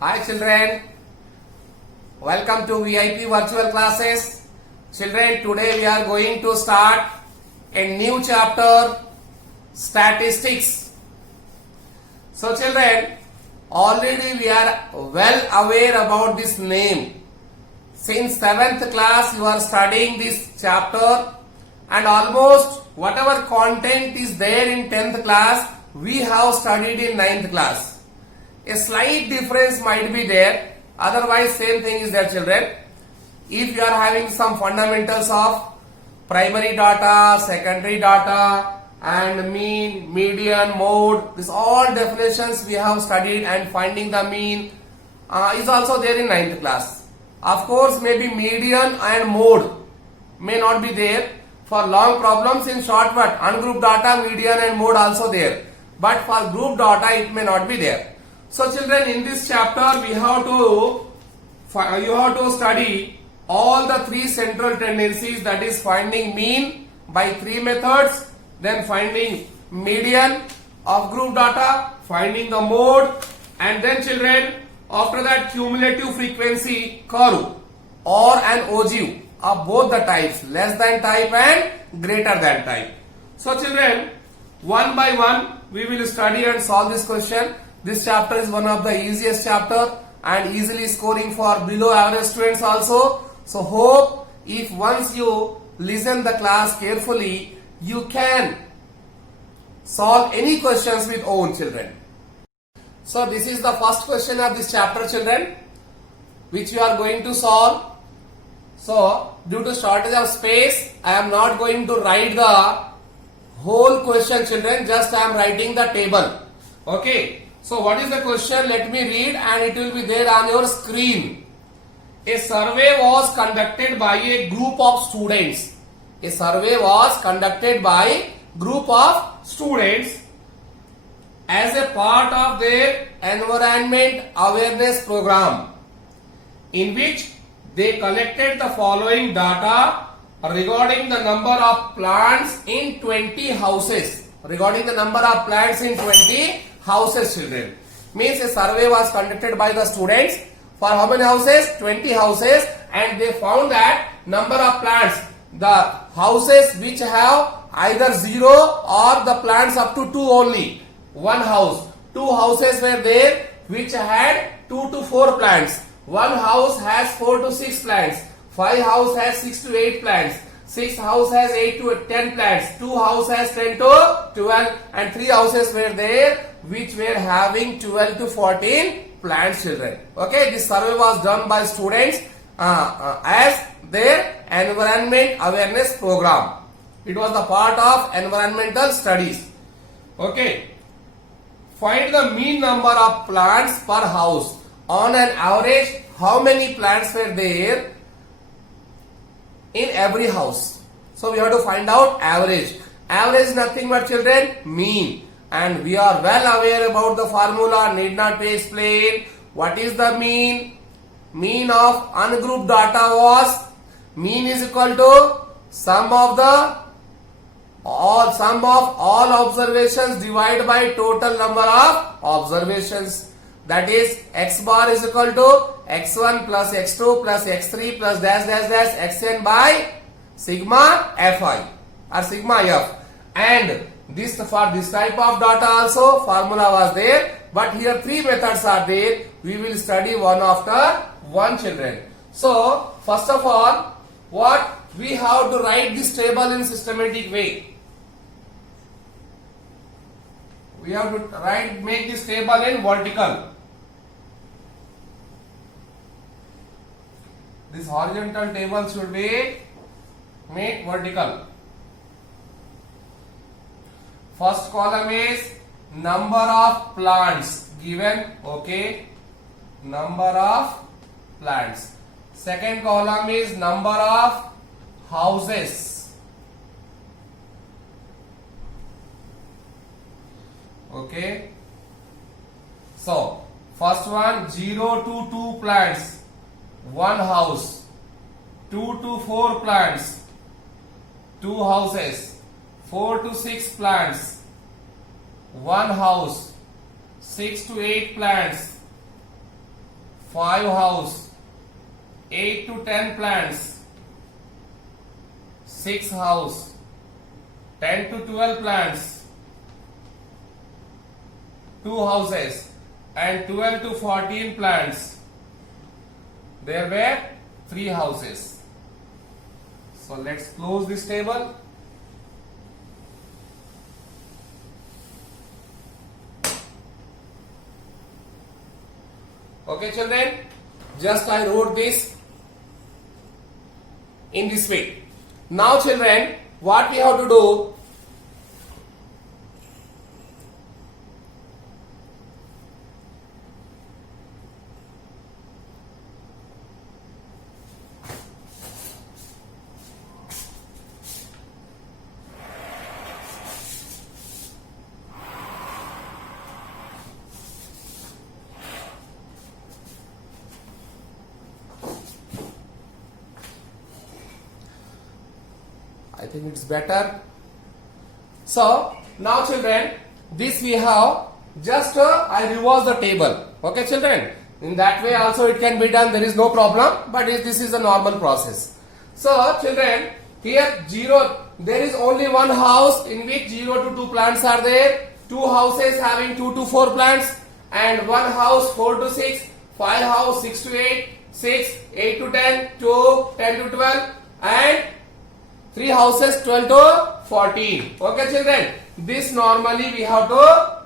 Hi children, welcome to VIP virtual classes. Children, today we are going to start a new chapter, statistics. So children, already we are well aware about this name. Since 7th class you are studying this chapter and almost whatever content is there in 10th class we have studied in 9th class. A slight difference might be there, otherwise same thing is there children. If you are having some fundamentals of primary data, secondary data and mean, median, mode, this all definitions we have studied, and finding the mean is also there in 9th class. Of course maybe median and mode may not be there. For long problems in short but ungrouped data, median and mode also there. But for group data it may not be there. So children, in this chapter we have to study all the three central tendencies, that is finding mean by three methods, then finding median of group data, finding the mode, and then children after that cumulative frequency curve or an ogive of both the types, less than type and greater than type. So children, one by one we will study and solve this question. This chapter is one of the easiest chapter and easily scoring for below average students also. So hope if once you listen the class carefully, you can solve any questions with own children. So this is the first question of this chapter children, which you are going to solve. So due to shortage of space, I am not going to write the whole question children, just I am writing the table. Okay. So what is the question? Let me read and it will be there on your screen. A survey was conducted by a group of students. A survey was conducted by group of students as a part of their environment awareness program, in which they collected the following data regarding the number of plants in 20 houses. Regarding the number of plants in 20 houses children. Means a survey was conducted by the students for how many houses? 20 houses, and they found that number of plants, the houses which have either 0 or the plants up to 2 only. One house. 2 houses were there which had 2 to 4 plants. One house has 4 to 6 plants. 5 house has 6 to 8 plants. 6 house has 8 to 10 plants. 2 house has 10 to 12, and 3 houses were there which were having 12 to 14 plants children. Okay, this survey was done by students as their environment awareness program. It was the part of environmental studies. Okay, find the mean number of plants per house. On an average, how many plants were there in every house? So we have to find out average. Average is nothing but children mean, and we are well aware about the formula, need not to explain. What is the mean? Mean of ungrouped data was, mean is equal to sum of all observations divided by total number of observations. That is x bar is equal to x1 plus x2 plus x3 plus dash dash dash xn by sigma fi or sigma f. And this for this type of data also formula was there, but here 3 methods are there. We will study one after one children. So first of all, what we have to write this table in systematic way. We have to make this table in vertical. This horizontal table should be made vertical. First column is number of plants given, okay, number of plants. Second column is number of houses, okay. So first one 0 to 2 plants, 1 house. 2 to 4 plants, 2 houses. 4 to 6 plants, 1 house. 6 to 8 plants, 5 house, 8 to 10 plants, 6 house, 10 to 12 plants, 2 houses, and 12 to 14 plants. There were 3 houses. So let's close this table. Okay, children, just I wrote this in this way. Now, children, what we have to do? I think it's better. So now, children, this we have just I reverse the table. Okay, children, in that way also it can be done. There is no problem, but this is a normal process. So, children, here 0, there is only one house in which 0 to 2 plants are there. 2 houses having 2 to 4 plants, and 1 house 4 to 6, 5 house 6 to 8, 6, 8 to 10, 2, 10 to 12, and 3 houses 12 to 14. Okay, children, this normally we have to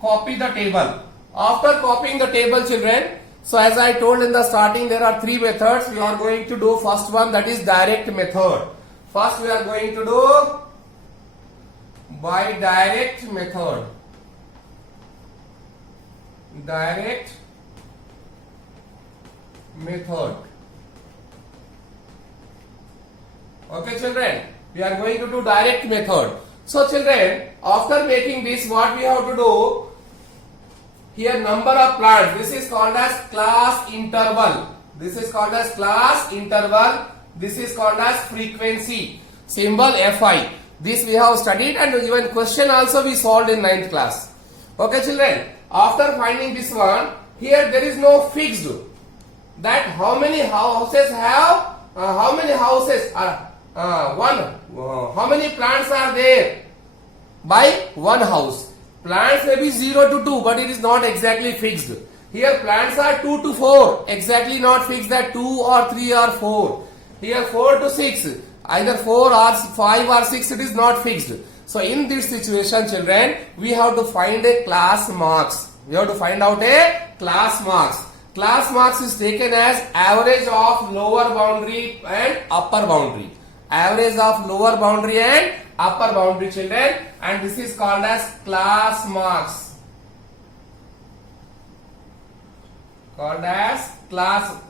copy the table. After copying the table, children, so as I told in the starting, there are 3 methods. We are going to do first one, that is direct method. First we are going to do by direct method. Direct method. Okay, children, we are going to do direct method. So, children, after making this, what we have to do? Here number of plants. This is called as class interval. This is called as class interval. This is called as frequency. Symbol Fi. This we have studied, and even question also we solved in 9th class. Okay, children. After finding this one, here there is no fixed that how many houses have how many houses are how many plants are there by one house. Plants may be 0 to 2, but it is not exactly fixed. Here plants are 2 to 4, exactly not fixed that 2 or 3 or 4. Here 4 to 6, either 4 or 5 or 6, it is not fixed. So in this situation, children, we have to find a class marks. We have to find out a class marks. Class marks is taken as average of lower boundary and upper boundary. Average of lower boundary and upper boundary, children, and this is called as class marks. Called as class.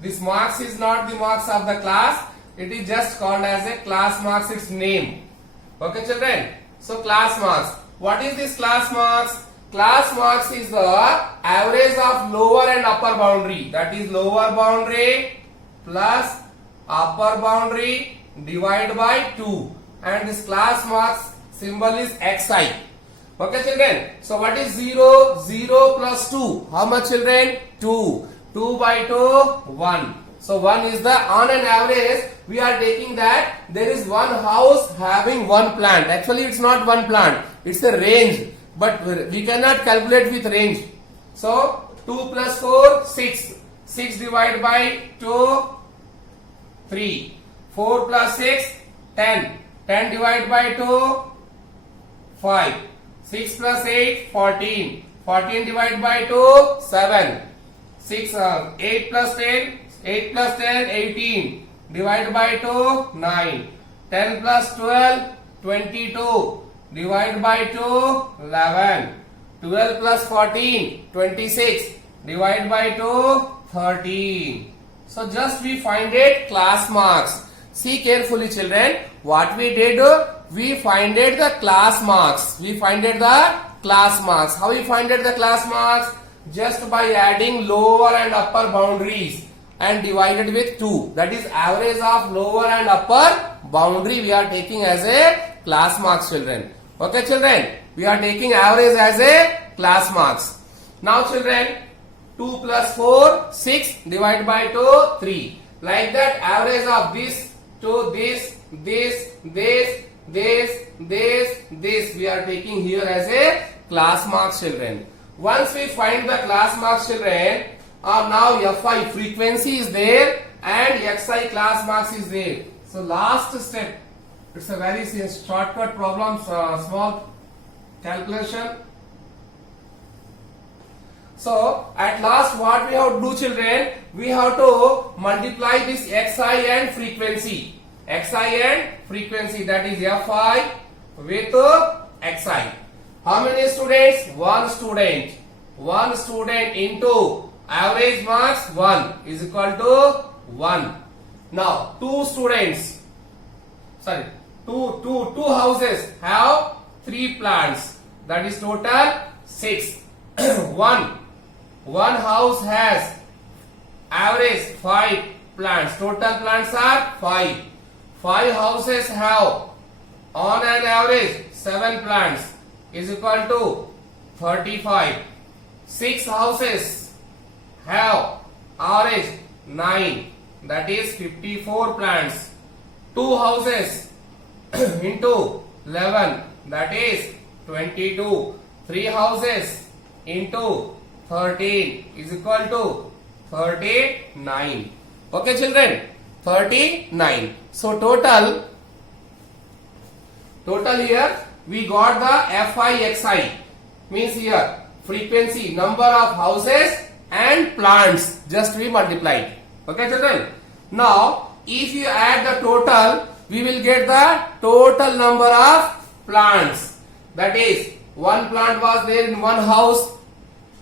This marks is not the marks of the class. It is just called as a class marks, its name. Okay, children. So class marks. What is this class marks? Class marks is the average of lower and upper boundary. That is lower boundary plus upper boundary divided by 2. And this class marks symbol is xi. Okay, children. So what is 0? 0 plus 2. How much, children? 2. 2 by 2, 1. So 1 is the, on an average, we are taking that there is one house having one plant. Actually, it's not one plant. It's a range. But we cannot calculate with range. So 2 plus 4, 6. 6 divided by 2, 3. 4 plus 6, 10. 10 divided by 2, 5. 6 plus 8, 14. 14 divided by 2, 7. 8 plus 10, 8 plus 10, 18. Divided by 2, 9. 10 plus 12, 22. Divided by 2, 11. 12 plus 14, 26. Divided by 2, 13. So just we find it class marks. See carefully, children. What we did, we finded the class marks. We finded the class marks. How we finded the class marks? Just by adding lower and upper boundaries and divided with 2. That is average of lower and upper boundary we are taking as a class marks, children. Okay, children. We are taking average as a class marks. Now, children, 2 plus 4, 6, divide by 2, 3. Like that, average of this to this, this we are taking here as a class marks, children. Once we find the class marks, children, now Fi frequency is there and Xi class marks is there. So last step, it's a very shortcut problem, small calculation. So at last what we have to do, children, we have to multiply this Xi and frequency. Xi and frequency, that is Fi with Xi. How many students? One student. One student into average marks 1 is equal to 1. Now two students, sorry, two houses have 3 plants, that is total 6. One house has average 5 plants, total plants are 5. 5 houses have on an average 7 plants is equal to 35. 6 houses have average 9, that is 54 plants. 2 houses into 11, that is 22. 3 houses into 13 is equal to 39. Okay, children, 39. So total here we got the Fi Xi, means here frequency, number of houses and plants, just we multiplied. Okay, children. Now if you add the total, we will get the total number of plants. That is, 1 plant was there in 1 house,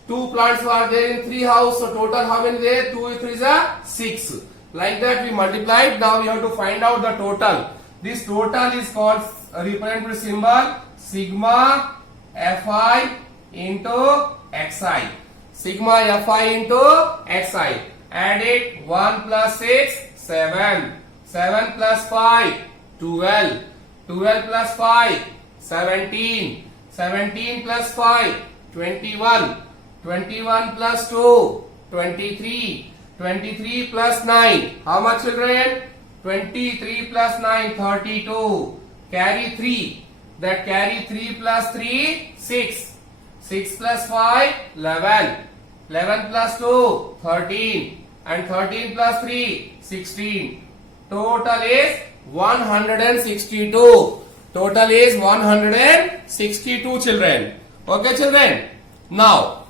2 plants were there in 3 houses. So total how many there? 2 with 3 is 6. Like that we multiplied. Now we have to find out the total. This total is called, represented with symbol sigma Fi into Xi. Sigma Fi into Xi. Add it. 1 plus 6, 7. 7 plus 5, 12. 12 plus 5, 17. 17 plus 5, 21. 21 plus 2, 23. 23 plus 9. How much, children? 23 plus 9, 32. Carry 3. That carry 3 plus 3, 6. 6 plus 5, 11. 11 plus 2, 13. And 13 plus 3, 16. Total is 162. Total is 162, children. Okay, children. Now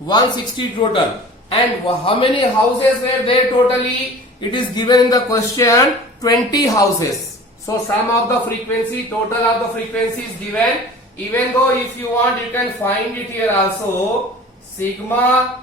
160 total. And how many houses were there totally? It is given in the question 20 houses. So sum of the frequency, total of the frequency is given. Even though if you want, you can find it here also. Sigma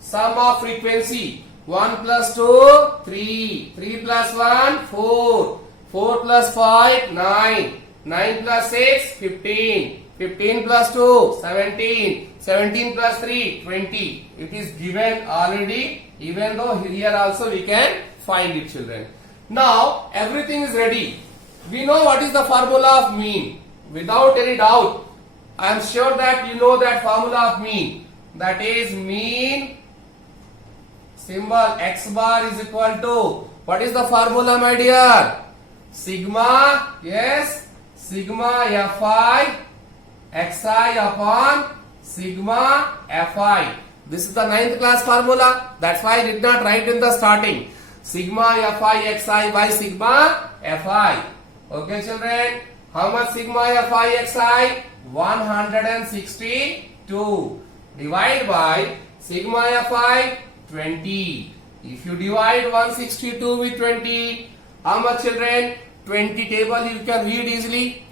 sum of frequency. 1 plus 2, 3. 3 plus 1, 4. 4 plus 5, 9. 9 plus 6, 15. 15 plus 2, 17. 17 plus 3, 20. It is given already. Even though here also we can find it, children. Now everything is ready. We know what is the formula of mean. Without any doubt, I am sure that you know that formula of mean. That is mean symbol x bar is equal to, what is the formula, my dear? Sigma, yes, sigma Fi Xi upon sigma Fi. This is the 9th class formula. That's why I did not write in the starting. Sigma Fi Xi by sigma Fi. Okay, children. How much sigma Fi Xi? 162. Divide by sigma Fi 20. If you divide 162 with 20, how much, children? 20 table you can read easily.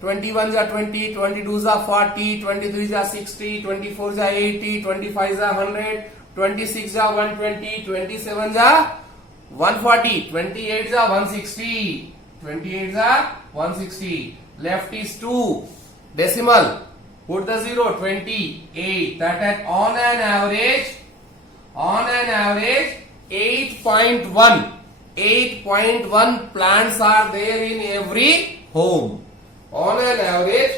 21 is 20, 22 is 40, 23 is 60, 24 is 80, 25 is 100, 26 is 120, 27 is 140, 28 is 160, 28 is 160. Left is 2. Decimal. Put the 0, 28. That at on an average 8.1. 8.1 plants are there in every home. On an average,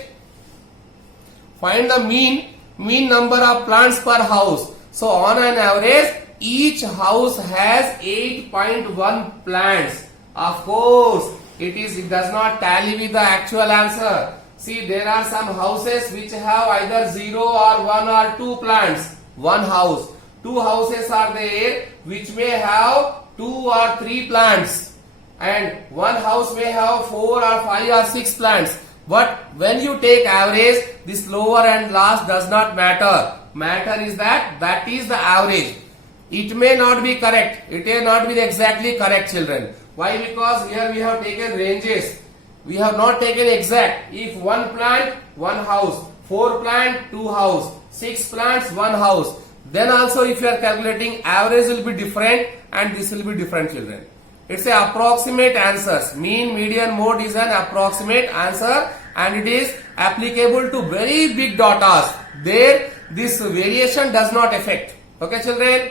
find the mean number of plants per house. So on an average, each house has 8.1 plants. Of course, it does not tally with the actual answer. See, there are some houses which have either 0 or 1 or 2 plants. One house. Two houses are there which may have 2 or 3 plants. And one house may have 4 or 5 or 6 plants. But when you take average, this lower and last does not matter. Matter is that is the average. It may not be correct. It may not be exactly correct, children. Why? Because here we have taken ranges. We have not taken exact. If 1 plant, 1 house. 4 plant, 2 house. 6 plants, 1 house. Then also if you are calculating, average will be different and this will be different, children. It's a approximate answers. Mean, median, mode is an approximate answer and it is applicable to very big datas. There, this variation does not affect. Okay, children?